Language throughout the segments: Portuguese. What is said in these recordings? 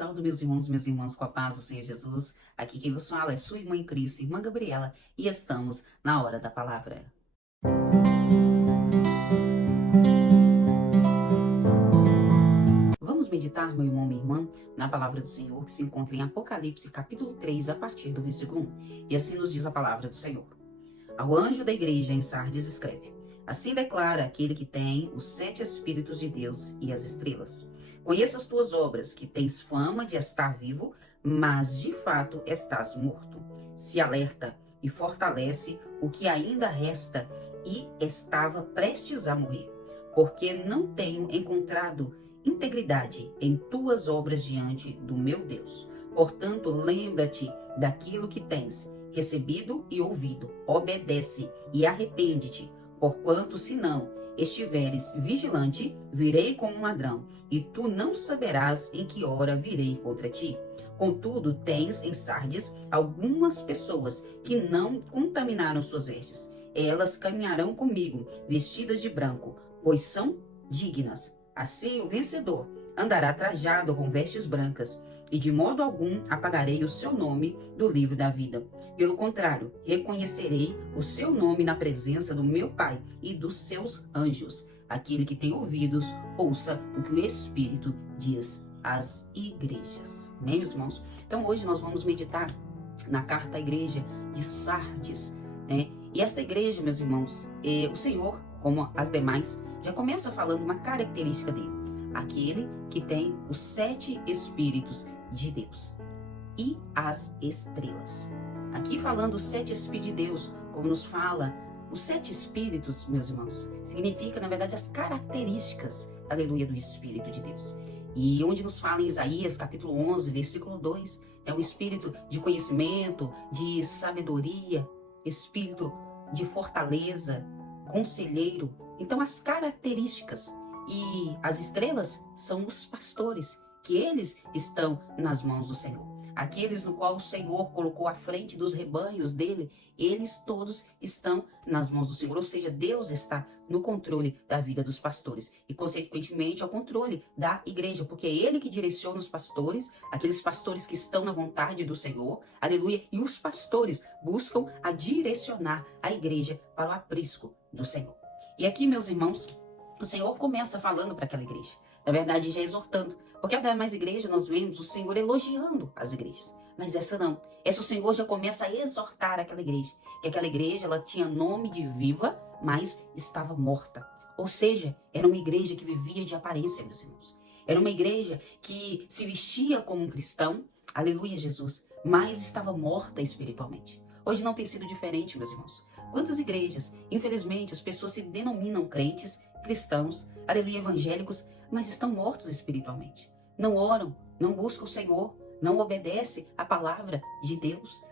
Saúde, meus irmãos e minhas irmãs, com a paz do Senhor Jesus. Aqui quem vos fala é sua irmã em Cristo, irmã Gabriela, e estamos na hora da palavra. Vamos meditar, meu irmão, minha irmã, na palavra do Senhor que se encontra em Apocalipse, capítulo 3, a partir do versículo 1. E assim nos diz a palavra do Senhor. Ao anjo da igreja em Sardes escreve: assim declara aquele que tem os 7 Espíritos de Deus e as estrelas. Conheço as tuas obras, que tens fama de estar vivo, mas de fato estás morto. Se alerta e fortalece o que ainda resta e estava prestes a morrer, porque não tenho encontrado integridade em tuas obras diante do meu Deus. Portanto, lembra-te daquilo que tens recebido e ouvido, obedece e arrepende-te, porquanto se não estiveres vigilante, virei como um ladrão, e tu não saberás em que hora virei contra ti. Contudo, tens em Sardes algumas pessoas que não contaminaram suas vestes. Elas caminharão comigo, vestidas de branco, pois são dignas. Assim, o vencedor andará trajado com vestes brancas, e de modo algum apagarei o seu nome do livro da vida. Pelo contrário, reconhecerei o seu nome na presença do meu Pai e dos seus anjos. Aquele que tem ouvidos, ouça o que o Espírito diz às igrejas. Amém, meus irmãos? Então hoje nós vamos meditar na carta à igreja de Sardes, né? E esta igreja, meus irmãos, o Senhor, como as demais, já começa falando uma característica dele: aquele que tem os 7 Espíritos de Deus e as estrelas. Aqui falando os 7 Espíritos de Deus, como nos fala, os 7 Espíritos, meus irmãos, significa, na verdade, as características, aleluia, do Espírito de Deus. E onde nos fala em Isaías, capítulo 11, versículo 2, é um espírito de conhecimento, de sabedoria, espírito de fortaleza, conselheiro. Então, as características e as estrelas são os pastores, que eles estão nas mãos do Senhor. Aqueles no qual o Senhor colocou à frente dos rebanhos dele, eles todos estão nas mãos do Senhor. Ou seja, Deus está no controle da vida dos pastores e, consequentemente, ao controle da igreja, porque é ele que direciona os pastores, aqueles pastores que estão na vontade do Senhor, aleluia, e os pastores buscam a direcionar a igreja para o aprisco do Senhor. E aqui, meus irmãos, o Senhor começa falando para aquela igreja, na verdade já exortando, porque a demais igreja nós vemos o Senhor elogiando as igrejas, mas essa não. Essa o Senhor já começa a exortar aquela igreja, que aquela igreja ela tinha nome de viva, mas estava morta. Ou seja, era uma igreja que vivia de aparência, meus irmãos. Era uma igreja que se vestia como um cristão, aleluia Jesus, mas estava morta espiritualmente. Hoje não tem sido diferente, meus irmãos. Quantas igrejas, infelizmente, as pessoas se denominam crentes, cristãos, aleluia, evangélicos, mas estão mortos espiritualmente. Não oram, não buscam o Senhor, não obedecem a palavra de Deus,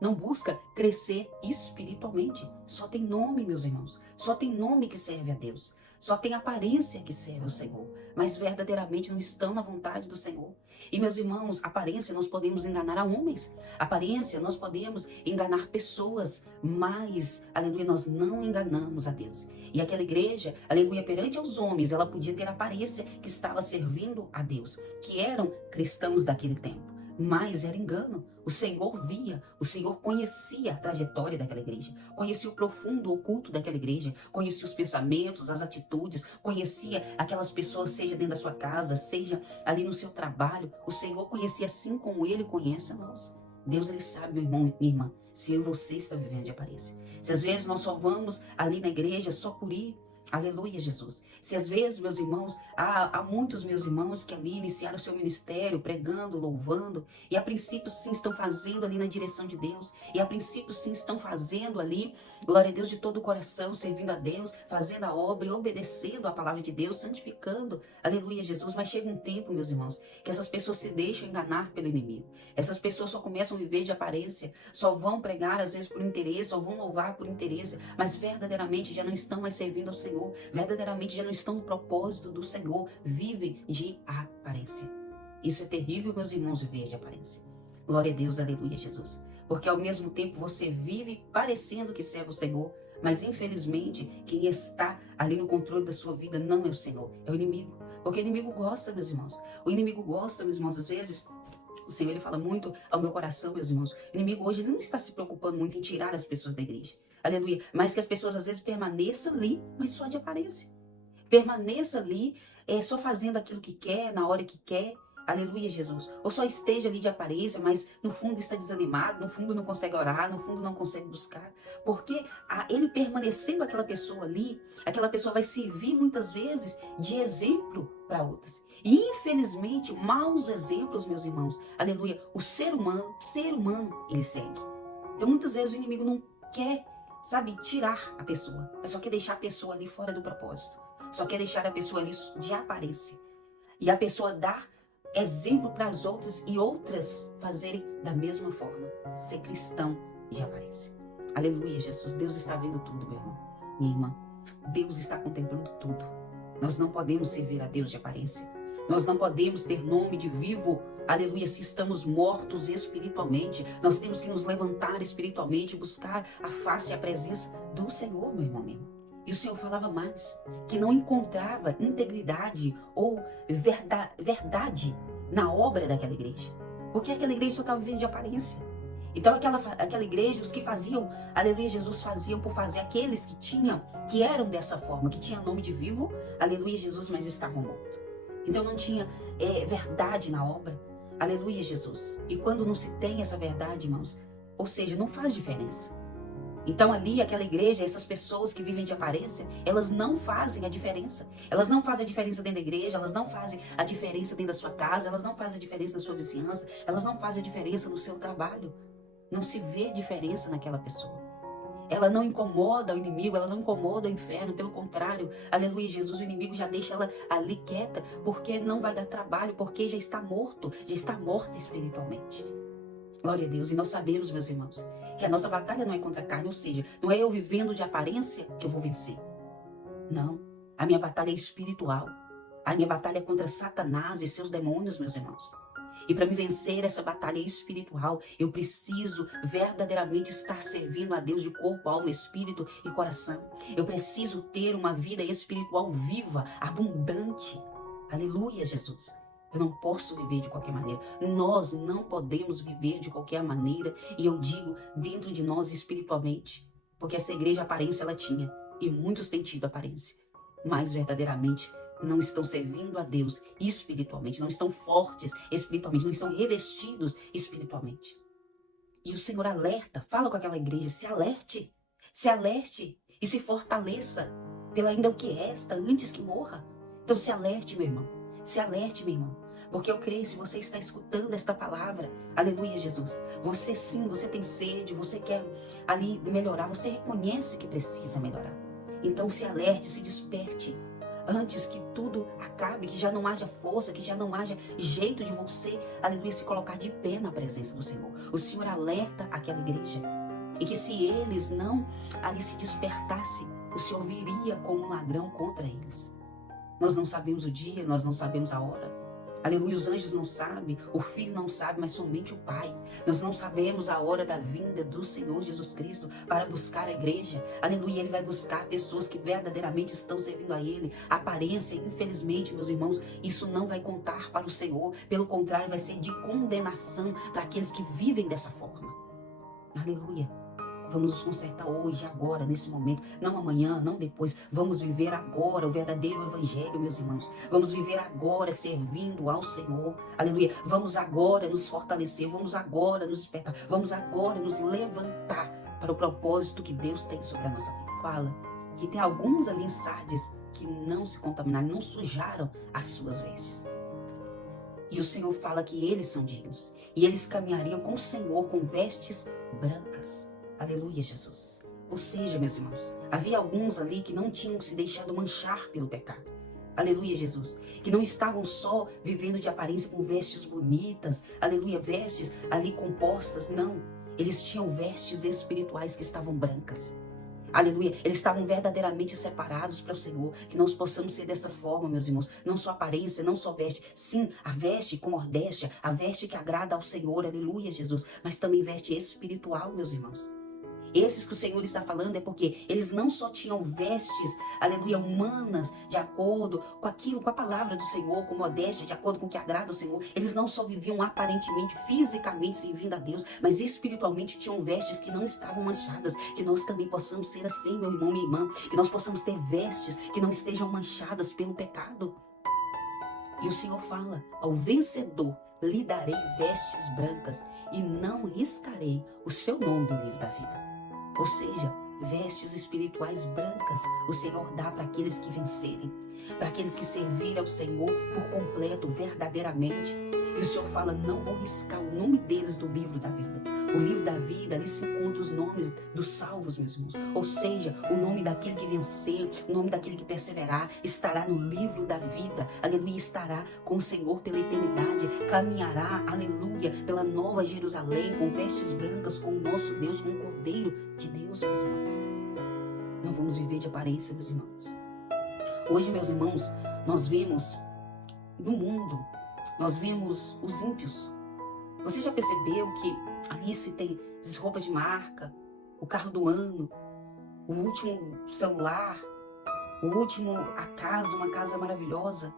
não busca crescer espiritualmente. Só tem nome, meus irmãos, só tem nome que serve a Deus. Só tem aparência que serve ao Senhor, mas verdadeiramente não estão na vontade do Senhor. E, meus irmãos, aparência nós podemos enganar a homens, aparência nós podemos enganar pessoas, mas, aleluia, nós não enganamos a Deus. E aquela igreja, aleluia, perante aos homens, ela podia ter aparência que estava servindo a Deus, que eram cristãos daquele tempo. Mas era engano. O Senhor via, o Senhor conhecia a trajetória daquela igreja, conhecia o profundo oculto daquela igreja, conhecia os pensamentos, as atitudes, conhecia aquelas pessoas, seja dentro da sua casa, seja ali no seu trabalho. O Senhor conhecia assim como Ele conhece a nós. Deus, Ele sabe, meu irmão, minha irmã, se eu e você está vivendo de aparência. Se às vezes nós só vamos ali na igreja só por ir, aleluia, Jesus. Se às vezes, meus irmãos, há muitos meus irmãos que ali iniciaram o seu ministério, pregando, louvando, e a princípio sim estão fazendo ali na direção de Deus, e a princípio sim estão fazendo ali, glória a Deus, de todo o coração, servindo a Deus, fazendo a obra e obedecendo a palavra de Deus, santificando, aleluia, Jesus. Mas chega um tempo, meus irmãos, que essas pessoas se deixam enganar pelo inimigo. Essas pessoas só começam a viver de aparência, só vão pregar às vezes por interesse, só vão louvar por interesse, mas verdadeiramente já não estão mais servindo ao Senhor. Verdadeiramente já não estão no propósito do Senhor, vivem de aparência. Isso é terrível, meus irmãos, viver de aparência. Glória a Deus, aleluia, Jesus. Porque ao mesmo tempo você vive parecendo que serve o Senhor, mas infelizmente quem está ali no controle da sua vida não é o Senhor, é o inimigo. Porque o inimigo gosta, meus irmãos. O inimigo gosta, meus irmãos, às vezes. O Senhor, ele fala muito ao meu coração, meus irmãos. O inimigo hoje ele não está se preocupando muito em tirar as pessoas da igreja. Aleluia. Mas que as pessoas às vezes permaneçam ali, mas só de aparência. Permaneça ali, só fazendo aquilo que quer, na hora que quer. Aleluia, Jesus. Ou só esteja ali de aparência, mas no fundo está desanimado, no fundo não consegue orar, no fundo não consegue buscar. Porque ele permanecendo aquela pessoa ali, aquela pessoa vai servir muitas vezes de exemplo para outras. E infelizmente, maus exemplos, meus irmãos, aleluia, o ser humano, ele segue. Então muitas vezes o inimigo não quer, sabe, tirar a pessoa, mas só quer deixar a pessoa ali fora do propósito. Só quer deixar a pessoa ali de aparência. E a pessoa dá exemplo para as outras e outras fazerem da mesma forma. Ser cristão de aparência. Aleluia, Jesus. Deus está vendo tudo, meu irmão, minha irmã. Deus está contemplando tudo. Nós não podemos servir a Deus de aparência. Nós não podemos ter nome de vivo, aleluia, se estamos mortos espiritualmente. Nós temos que nos levantar espiritualmente, buscar a face e a presença do Senhor, meu irmão, minha irmã. E o Senhor falava mais, que não encontrava integridade ou verdade na obra daquela igreja. Porque aquela igreja só estava vivendo de aparência. Então aquela igreja, os que faziam, aleluia, Jesus faziam por fazer, aqueles que eram dessa forma, que tinham nome de vivo, aleluia, Jesus, mas estavam mortos. Então não tinha verdade na obra, aleluia, Jesus. E quando não se tem essa verdade, irmãos, ou seja, não faz diferença. Então ali, aquela igreja, essas pessoas que vivem de aparência, elas não fazem a diferença. Elas não fazem a diferença dentro da igreja, elas não fazem a diferença dentro da sua casa, elas não fazem a diferença na sua vizinhança, elas não fazem a diferença no seu trabalho. Não se vê diferença naquela pessoa. Ela não incomoda o inimigo, ela não incomoda o inferno, pelo contrário, aleluia, Jesus, o inimigo já deixa ela ali quieta, porque não vai dar trabalho, porque já está morto, já está morta espiritualmente. Glória a Deus. E nós sabemos, meus irmãos, que a nossa batalha não é contra a carne, ou seja, não é eu vivendo de aparência que eu vou vencer. Não. A minha batalha é espiritual. A minha batalha é contra Satanás e seus demônios, meus irmãos. E para me vencer essa batalha espiritual, eu preciso verdadeiramente estar servindo a Deus de corpo, alma, espírito e coração. Eu preciso ter uma vida espiritual viva, abundante. Aleluia, Jesus. Eu não posso viver de qualquer maneira. Nós não podemos viver de qualquer maneira. E eu digo dentro de nós espiritualmente. Porque essa igreja, a aparência ela tinha. E muitos têm tido aparência. Mas verdadeiramente não estão servindo a Deus espiritualmente. Não estão fortes espiritualmente. Não estão revestidos espiritualmente. E o Senhor alerta, fala com aquela igreja. Se alerte e se fortaleça pela ainda o que resta antes que morra. Então se alerte, meu irmão. Se alerte, meu irmão. Porque eu creio, se você está escutando esta palavra, aleluia, Jesus, você sim, você tem sede, você quer ali melhorar, você reconhece que precisa melhorar. Então se alerte, se desperte, antes que tudo acabe, que já não haja força, que já não haja jeito de você, aleluia, se colocar de pé na presença do Senhor. O Senhor alerta aquela igreja, e que se eles não ali se despertassem, o Senhor viria como um ladrão contra eles. Nós não sabemos o dia, nós não sabemos a hora. Aleluia, os anjos não sabem, o Filho não sabe, mas somente o Pai. Nós não sabemos a hora da vinda do Senhor Jesus Cristo para buscar a igreja. Aleluia, Ele vai buscar pessoas que verdadeiramente estão servindo a Ele. A aparência, infelizmente, meus irmãos, isso não vai contar para o Senhor. Pelo contrário, vai ser de condenação para aqueles que vivem dessa forma. Aleluia. Vamos nos consertar hoje, agora, nesse momento. Não amanhã, não depois. Vamos viver agora o verdadeiro evangelho, meus irmãos. Vamos viver agora servindo ao Senhor. Aleluia. Vamos agora nos fortalecer. Vamos agora nos despertar. Vamos agora nos levantar para o propósito que Deus tem sobre a nossa vida. Fala que tem alguns ali em Sardes que não se contaminaram, não sujaram as suas vestes. E o Senhor fala que eles são dignos. E eles caminhariam com o Senhor com vestes brancas. Aleluia, Jesus. Ou seja, meus irmãos, havia alguns ali que não tinham se deixado manchar pelo pecado. Aleluia, Jesus. Que não estavam só vivendo de aparência com vestes bonitas, aleluia, vestes ali compostas, não. Eles tinham vestes espirituais que estavam brancas. Aleluia, eles estavam verdadeiramente separados para o Senhor. Que nós possamos ser dessa forma, meus irmãos. Não só aparência, não só veste. Sim, a veste com modéstia, a veste que agrada ao Senhor, aleluia, Jesus. Mas também veste espiritual, meus irmãos. Esses que o Senhor está falando é porque eles não só tinham vestes, aleluia, humanas, de acordo com aquilo, com a palavra do Senhor, com modéstia, de acordo com o que agrada ao Senhor. Eles não só viviam aparentemente, fisicamente servindo a Deus, mas espiritualmente tinham vestes que não estavam manchadas. Que nós também possamos ser assim, meu irmão, minha irmã. Que nós possamos ter vestes que não estejam manchadas pelo pecado. E o Senhor fala: ao vencedor lhe darei vestes brancas e não riscarei o seu nome do livro da vida. Ou seja, vestes espirituais brancas o Senhor dá para aqueles que vencerem, para aqueles que servirem ao Senhor por completo, verdadeiramente. E o Senhor fala: não vou riscar o nome deles do livro da vida. O livro da vida, ali se encontram os nomes dos salvos, meus irmãos. Ou seja, o nome daquele que vencer, o nome daquele que perseverar, estará no livro da vida. Aleluia, estará com o Senhor pela eternidade. Caminhará, aleluia, pela nova Jerusalém, com vestes brancas, com o nosso Deus, com o Cordeiro de Deus, meus irmãos. Não vamos viver de aparência, meus irmãos. Hoje, meus irmãos, nós vemos no mundo, nós vemos os ímpios. Você já percebeu que ali se tem as roupas de marca, o carro do ano, o último celular, o último, uma casa maravilhosa?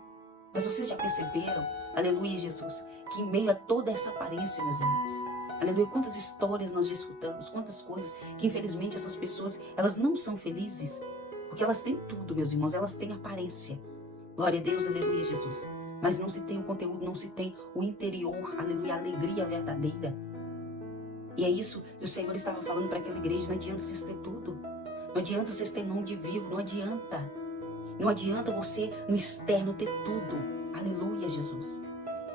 Mas vocês já perceberam, aleluia, Jesus, que em meio a toda essa aparência, meus irmãos, aleluia, quantas histórias nós já escutamos, quantas coisas que infelizmente essas pessoas, elas não são felizes, porque elas têm tudo, meus irmãos, elas têm aparência. Glória a Deus, aleluia, Jesus. Mas não se tem o conteúdo, não se tem o interior, aleluia, a alegria verdadeira. E é isso que o Senhor estava falando para aquela igreja: não adianta vocês ter tudo, não adianta vocês ter nome de vivo, não adianta. Não adianta você no externo ter tudo, aleluia, Jesus.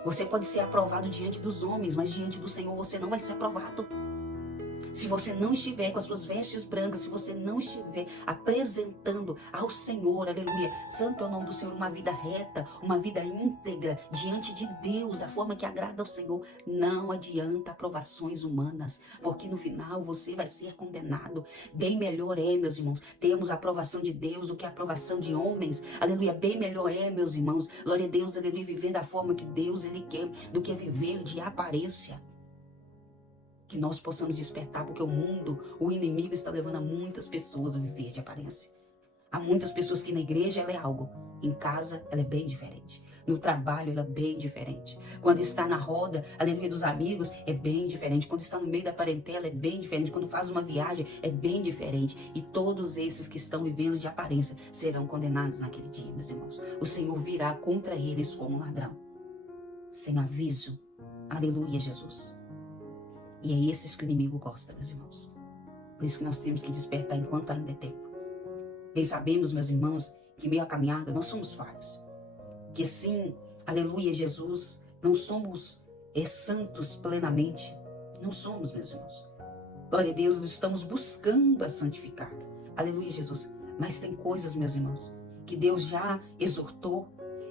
Você pode ser aprovado diante dos homens, mas diante do Senhor você não vai ser aprovado. Se você não estiver com as suas vestes brancas, se você não estiver apresentando ao Senhor, aleluia, santo é o nome do Senhor, uma vida reta, uma vida íntegra diante de Deus, da forma que agrada ao Senhor, não adianta aprovações humanas, porque no final você vai ser condenado. Bem melhor é, meus irmãos, termos a aprovação de Deus do que a aprovação de homens, aleluia, bem melhor é, meus irmãos, glória a Deus, aleluia, viver da forma que Deus Ele quer, do que viver de aparência. Que nós possamos despertar, porque o mundo, o inimigo está levando a muitas pessoas a viver de aparência. Há muitas pessoas que na igreja ela é algo, em casa ela é bem diferente, no trabalho ela é bem diferente, quando está na roda, aleluia, dos amigos é bem diferente, quando está no meio da parentela é bem diferente, quando faz uma viagem é bem diferente. E todos esses que estão vivendo de aparência serão condenados naquele dia, meus irmãos. O Senhor virá contra eles como um ladrão, sem aviso, aleluia, Jesus. E é esses que o inimigo gosta, meus irmãos. Por isso que nós temos que despertar enquanto ainda é tempo. Bem sabemos, meus irmãos, que meio à caminhada nós somos falhos. Que sim, aleluia, Jesus, não somos santos plenamente. Não somos, meus irmãos. Glória a Deus, nós estamos buscando a santificar. Aleluia, Jesus. Mas tem coisas, meus irmãos, que Deus já exortou,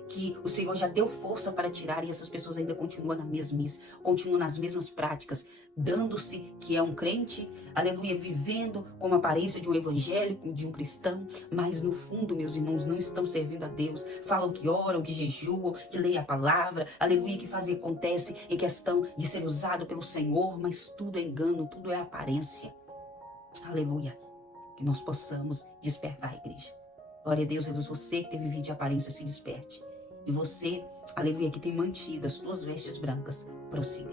que o Senhor já deu força para tirar, e essas pessoas ainda continuam na mesmice, continuam nas mesmas práticas, dando-se que é um crente, aleluia, vivendo com a aparência de um evangélico, de um cristão, mas no fundo, meus irmãos, não estão servindo a Deus. Falam que oram, que jejuam, que leem a palavra, aleluia, que fazem e acontece em questão de ser usado pelo Senhor, mas tudo é engano, tudo é aparência. Aleluia, que nós possamos despertar a igreja. Glória a Deus, Deus, você que tem vivido de aparência, se desperte. E você, aleluia, que tem mantido as suas vestes brancas, prossiga.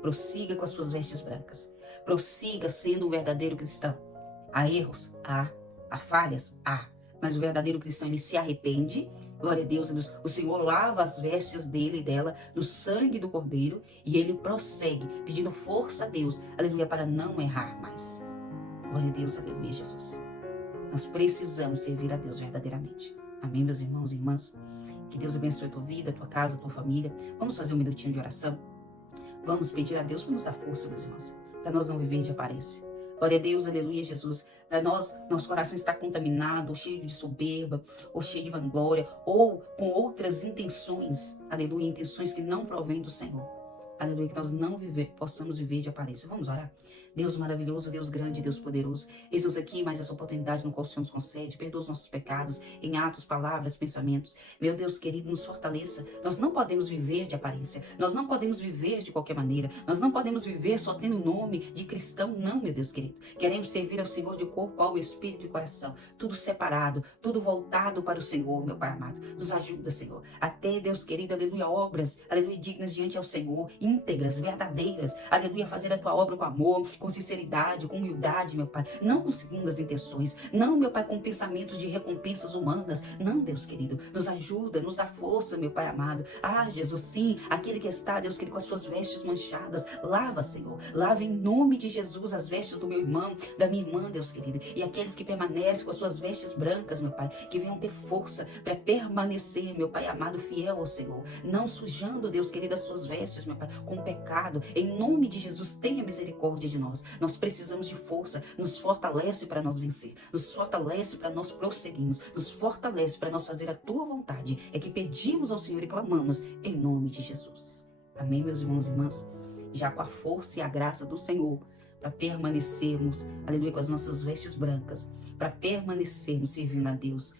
Prossiga com as suas vestes brancas. Prossiga sendo um verdadeiro cristão. Há erros? Há. Há falhas? Há. Mas o verdadeiro cristão, ele se arrepende. Glória a Deus, o Senhor lava as vestes dele e dela no sangue do Cordeiro. E ele prossegue, pedindo força a Deus, aleluia, para não errar mais. Glória a Deus, aleluia, Jesus. Nós precisamos servir a Deus verdadeiramente. Amém, meus irmãos e irmãs? Que Deus abençoe a tua vida, a tua casa, a tua família. Vamos fazer um minutinho de oração. Vamos pedir a Deus para nos dar força, meus irmãos, para nós não viver de aparência. Glória a Deus, aleluia, Jesus. Para nós, nosso coração está contaminado, ou cheio de soberba, ou cheio de vanglória, ou com outras intenções, aleluia, intenções que não provêm do Senhor. aleluia, que nós não possamos viver de aparência. Vamos orar? Deus maravilhoso, Deus grande, Deus poderoso, eis-nos aqui mais essa oportunidade no qual o Senhor nos concede, perdoa os nossos pecados em atos, palavras, pensamentos. Meu Deus querido, nos fortaleça. Nós não podemos viver de aparência, nós não podemos viver de qualquer maneira, nós não podemos viver só tendo o nome de cristão, não, meu Deus querido. Queremos servir ao Senhor de corpo, alma, espírito e coração, tudo separado, tudo voltado para o Senhor, meu Pai amado. Nos ajuda, Senhor, até, Deus querido, aleluia, obras, aleluia, dignas diante ao Senhor, íntegras, verdadeiras, aleluia, fazer a tua obra com amor, com sinceridade, com humildade, meu Pai, não com segundas intenções, não, meu Pai, com pensamentos de recompensas humanas, não, Deus querido, nos ajuda, nos dá força, meu Pai amado. Ah, Jesus, sim, aquele que está, Deus querido, com as suas vestes manchadas, lava, Senhor, lava em nome de Jesus as vestes do meu irmão, da minha irmã, Deus querido, e aqueles que permanecem com as suas vestes brancas, meu Pai, que venham ter força para permanecer, meu Pai amado, fiel ao Senhor, não sujando, Deus querido, as suas vestes, meu Pai, com pecado. Em nome de Jesus, tenha misericórdia de nós. Nós precisamos de força, nos fortalece para nós vencer, nos fortalece para nós prosseguirmos, nos fortalece para nós fazer a tua vontade. É que pedimos ao Senhor e clamamos em nome de Jesus. Amém, meus irmãos e irmãs? Já com a força e a graça do Senhor, para permanecermos, aleluia, com as nossas vestes brancas, para permanecermos servindo a Deus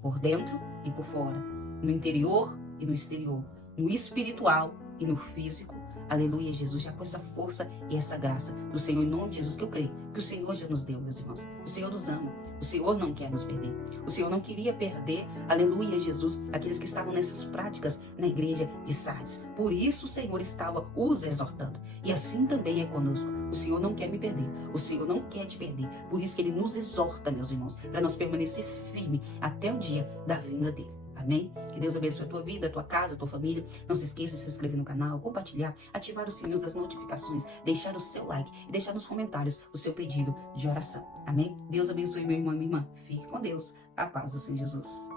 por dentro e por fora, no interior e no exterior, no espiritual e no físico. Aleluia, Jesus, já com essa força e essa graça do Senhor, em nome de Jesus, que eu creio que o Senhor já nos deu, meus irmãos. O Senhor nos ama, o Senhor não quer nos perder. O Senhor não queria perder, aleluia, Jesus, aqueles que estavam nessas práticas na igreja de Sardes. Por isso o Senhor estava os exortando. E assim também é conosco. O Senhor não quer me perder, o Senhor não quer te perder. Por isso que Ele nos exorta, meus irmãos, para nós permanecer firme até o dia da vinda dEle. Amém? Que Deus abençoe a tua vida, a tua casa, a tua família. Não se esqueça de se inscrever no canal, compartilhar, ativar os sininhos das notificações, deixar o seu like e deixar nos comentários o seu pedido de oração. Amém? Deus abençoe meu irmão e minha irmã. Fique com Deus. A paz do Senhor Jesus.